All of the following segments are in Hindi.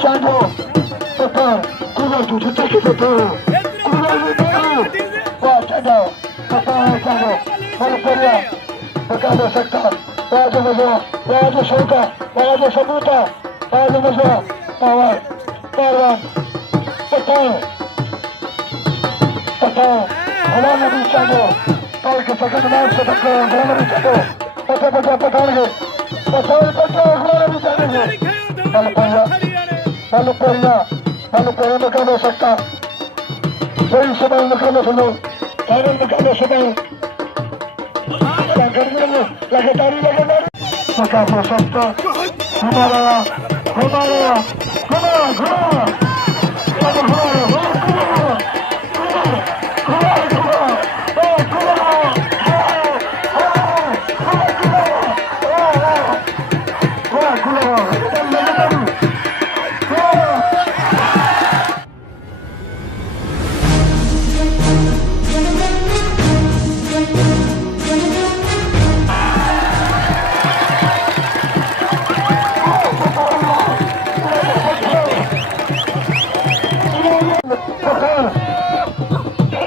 Santo, Papa, Kuba tu take Papa, Kuba tu, Papa, Papa, Papa, Papa, Papa, Sakta, Raja Maza, Raja Shauka, Raja Sabuta, Raja Maza, Power, Power, Papa, Papa, Alana di Santo, Poi che fa che non alza da qua, Alana di Santo, Papa, Papa, Papa, Papa, Papa, Alana di Santo, Malu Paya no kano sakta. Koi sabal no kano suno. Kano no kano sabal. Lagatari. Sakta sakta. Himalaya.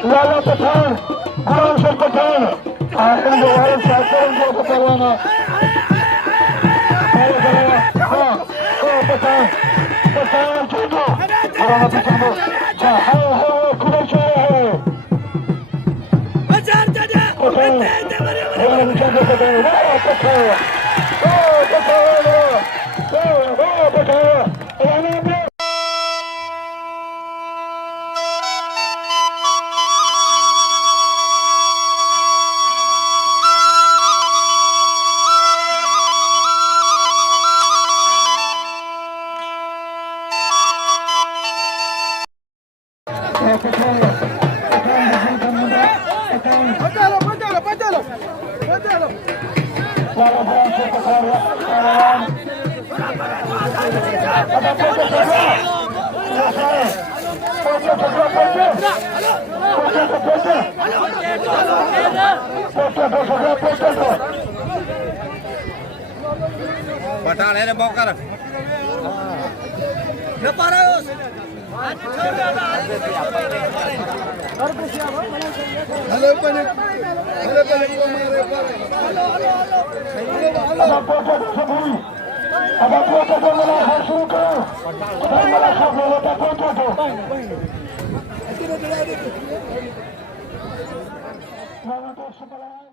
Lala Patan, Guru Patan, आखिर जो है शासन को पकड़वाना पठान छोटो हमारा पीछे में हाँ खुदा चला है पठान हमारा पीछे में Pathan Batal ini bongkar. Leparos. Halo panik. Halo.